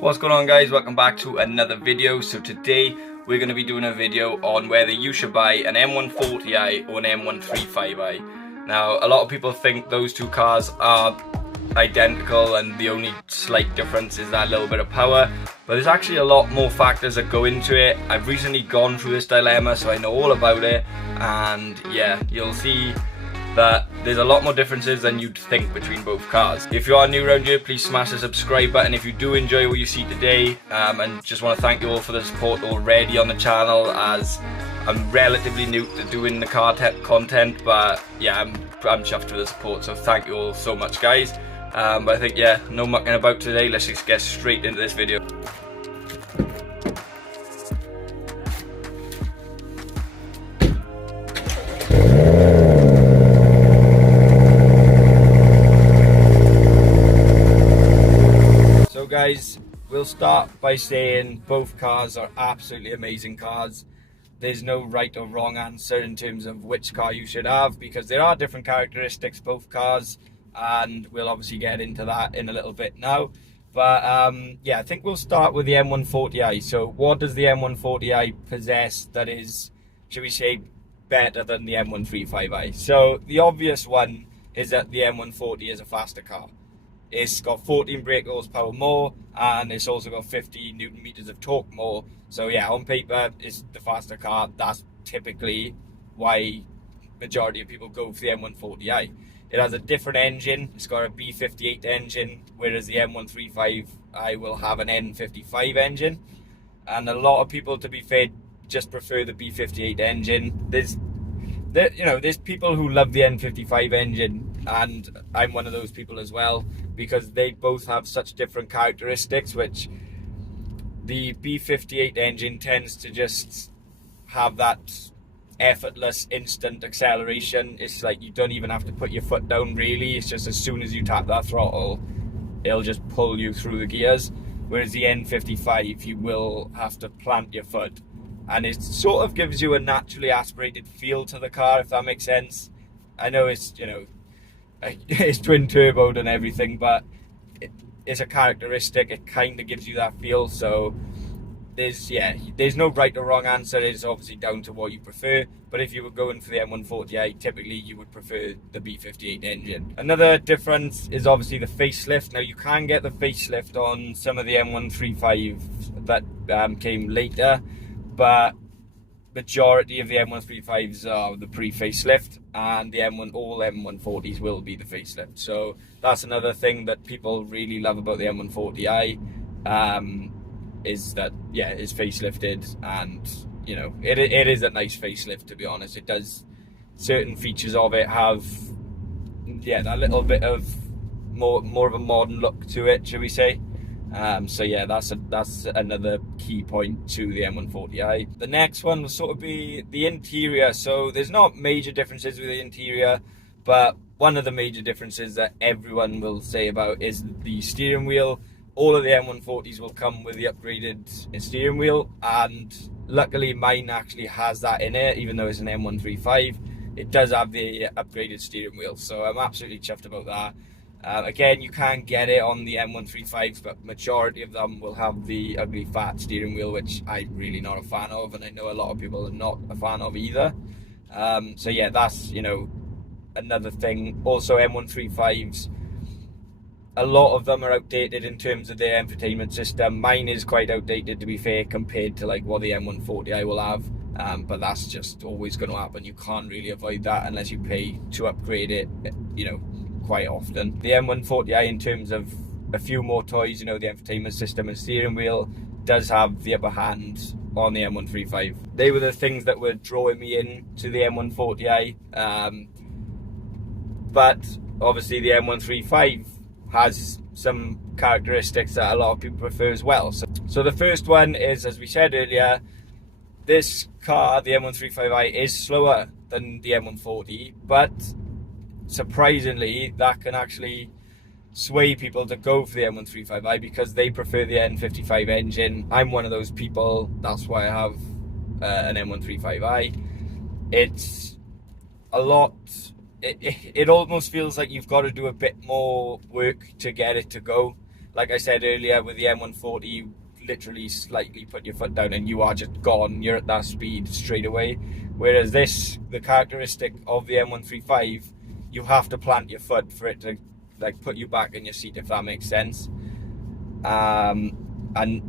What's going on, guys? Welcome back to another video. So today we're going to be doing a video on whether you should buy an M140i or an M135i. Now, a lot of people think those two cars are identical and the only slight difference is that little bit of power, but there's actually a lot more factors that go into it. I've recently gone through this dilemma, so I know all about it, and yeah, you'll see that there's a lot more differences than you'd think between both cars. If you are new around here, please smash the subscribe button if you do enjoy what you see today, and just want to thank you all for the support already on the channel, as I'm relatively new to doing the car content, but yeah, I'm chuffed with the support, so thank you all so much, guys. But I think, yeah, no mucking about today, let's just get straight into this video. So guys, we'll start by saying both cars are absolutely amazing cars. There's no right or wrong answer in terms of which car you should have, because there are different characteristics both cars, and we'll obviously get into that in a little bit now. But yeah, I think we'll start with the M140i. So what does the M140i possess that is, should we say, better than the M135i? So the obvious one is that the M140 is a faster car. It's got 14 brake horsepower more, and it's also got 50 Newton meters of torque more. So yeah, on paper, it's the faster car. That's typically why majority of people go for the M140i. It has a different engine. It's got a B58 engine, whereas the M135i will have an N55 engine. And a lot of people, to be fair, just prefer the B58 engine. There's people who love the N55 engine, and I'm one of those people as well, because they both have such different characteristics, which the B58 engine tends to just have that effortless instant acceleration. It's like you don't even have to put your foot down really. It's just as soon as you tap that throttle, it'll just pull you through the gears. Whereas the N55, you will have to plant your foot, and it sort of gives you a naturally aspirated feel to the car, if that makes sense. I know it's, it's twin turboed and everything, but it's a characteristic. It kind of gives you that feel. So there's no right or wrong answer. It's obviously down to what you prefer, but if you were going for the M140i, typically you would prefer the B58 engine. Another difference is obviously the facelift. Now, you can get the facelift on some of the M135s that came later, but majority of the M135s are the pre-facelift, and the all M140s will be the facelift. So that's another thing that people really love about the M140i, is that, yeah, it's facelifted, and it is a nice facelift, to be honest. It does, certain features of it have, yeah, that little bit of more of a modern look to it, shall we say. So yeah, that's another key point to the M140i. The next one will sort of be the interior. So there's not major differences with the interior, but one of the major differences that everyone will say about is the steering wheel. All of the M140s will come with the upgraded steering wheel, and luckily mine actually has that in it. Even though it's an M135, it does have the upgraded steering wheel, so I'm absolutely chuffed about that. Again, you can get it on the M135s, but majority of them will have the ugly fat steering wheel, which I'm really not a fan of, and I know a lot of people are not a fan of either. So yeah, that's another thing. Also, M135s, a lot of them are outdated in terms of their infotainment system. Mine is quite outdated, to be fair, compared to like what the M140i will have. But that's just always going to happen. You can't really avoid that unless you pay to upgrade it, quite often. The M140i, in terms of a few more toys, the infotainment system and steering wheel, does have the upper hand on the M135. They were the things that were drawing me in to the M140i. But obviously the M135 has some characteristics that a lot of people prefer as well. So the first one is, as we said earlier, this car, the M135i, is slower than the M140, but surprisingly, that can actually sway people to go for the M135i because they prefer the N55 engine. I'm one of those people. That's why I have an M135i. It's a lot it almost feels like you've got to do a bit more work to get it to go. like I said earlier, with the M140, you literally slightly put your foot down and you are just gone. You're at that speed straight away. Whereas this, the characteristic of the M135, you have to plant your foot for it to like put you back in your seat, if that makes sense. And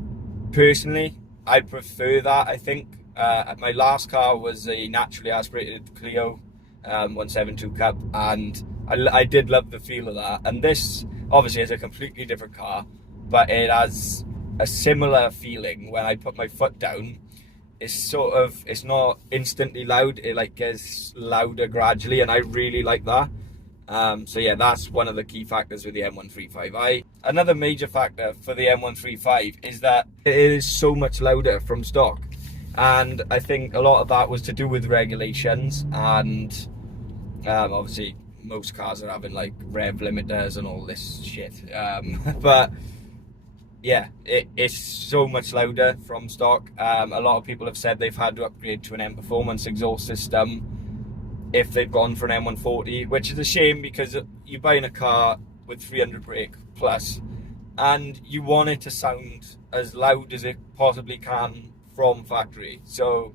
personally, I prefer that. I think my last car was a naturally aspirated Clio 172 Cup, and I did love the feel of that. And this obviously is a completely different car, but it has a similar feeling. When I put my foot down, it's not instantly loud, it like gets louder gradually, and I really like that. So yeah, that's one of the key factors with the M135i. Another major factor for the M135 is that it is so much louder from stock, and I think a lot of that was to do with regulations, and obviously most cars are having like rev limiters and all this shit, but yeah, it's so much louder from stock. A lot of people have said they've had to upgrade to an M Performance exhaust system if they've gone for an M140, which is a shame, because you're buying a car with 300 brake plus and you want it to sound as loud as it possibly can from factory. So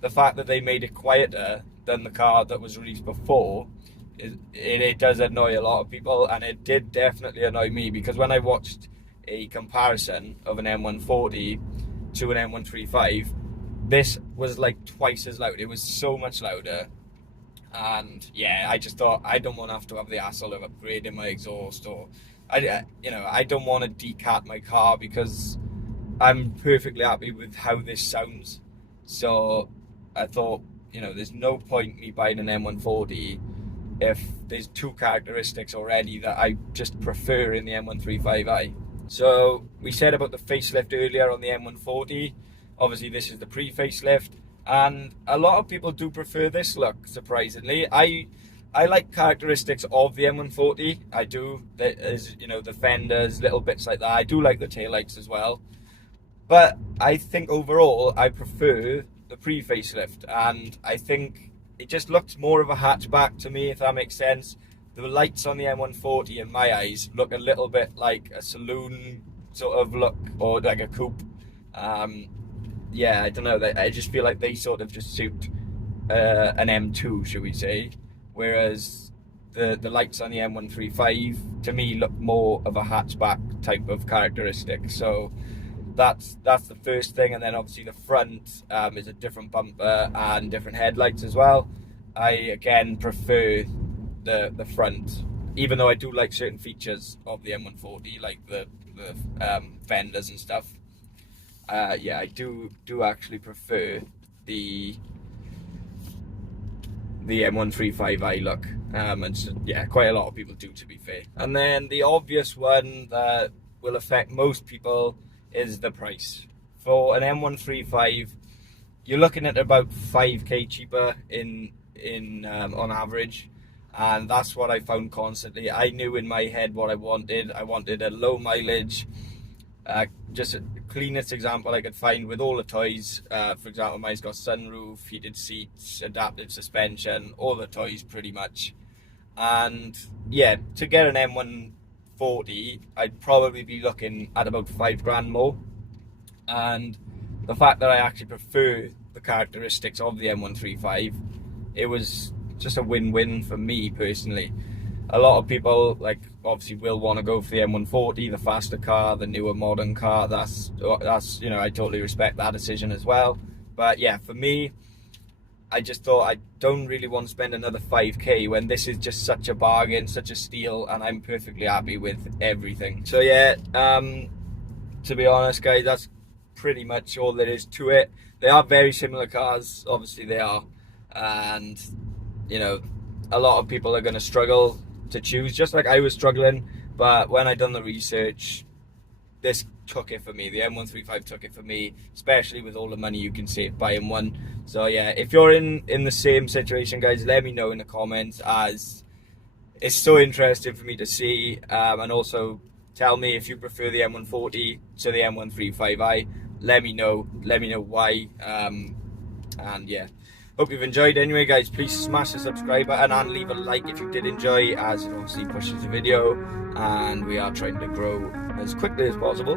the fact that they made it quieter than the car that was released before, it does annoy a lot of people, and it did definitely annoy me, because when I watched a comparison of an M140 to an M135, this was like twice as loud. It was so much louder. And yeah, I just thought, I don't want to have the hassle of upgrading my exhaust, or I don't want to decat my car, because I'm perfectly happy with how this sounds. So I thought, there's no point me buying an M140 if there's two characteristics already that I just prefer in the M135i. So we said about the facelift earlier on the M140. Obviously this is the pre-facelift, and a lot of people do prefer this look, surprisingly. I like characteristics of the M140. I do. There's, the fenders, little bits like that. I do like the taillights as well. But I think overall I prefer the pre-facelift, and I think it just looks more of a hatchback to me, if that makes sense. The lights on the M140, in my eyes, look a little bit like a saloon sort of look, or like a coupe. Yeah, I don't know. I just feel like they sort of just suit an M2, should we say? Whereas the lights on the M135 to me look more of a hatchback type of characteristic. So that's the first thing, and then obviously the front is a different bumper and different headlights as well. I again prefer the front, even though I do like certain features of the M140, like the fenders and stuff. Yeah, I do actually prefer the M135i look, and so, yeah, quite a lot of people do, to be fair. And then the obvious one that will affect most people is the price. For an M135, you're looking at about 5k cheaper on average, and that's what I found constantly. I knew in my head what I wanted. I wanted a low mileage, just a cleanest example I could find with all the toys. For example, mine's got sunroof, heated seats, adaptive suspension, all the toys pretty much. And yeah, to get an M140, I'd probably be looking at about £5 more. And the fact that I actually prefer the characteristics of the M135, it was just a win-win for me personally. A lot of people obviously will want to go for the M140, the faster car, the newer modern car. That's I totally respect that decision as well. But yeah, for me, I just thought I don't really want to spend another 5k when this is just such a bargain, such a steal, and I'm perfectly happy with everything. So yeah, to be honest guys, that's pretty much all there is to it. They are very similar cars, obviously they are, and a lot of people are going to struggle to choose, just like I was struggling. But when I done the research, this took it for me. The M135 took it for me, especially with all the money you can save buying one. So yeah, if you're in the same situation guys, let me know in the comments, as it's so interesting for me to see. And also tell me if you prefer the M140 to the M135i. Let me know why. And yeah, Hope you've enjoyed. Anyway, guys, please smash the subscribe button and leave a like if you did enjoy, as it obviously pushes the video, and we are trying to grow as quickly as possible.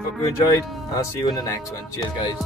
Hope you enjoyed. I'll see you in the next one. Cheers, guys.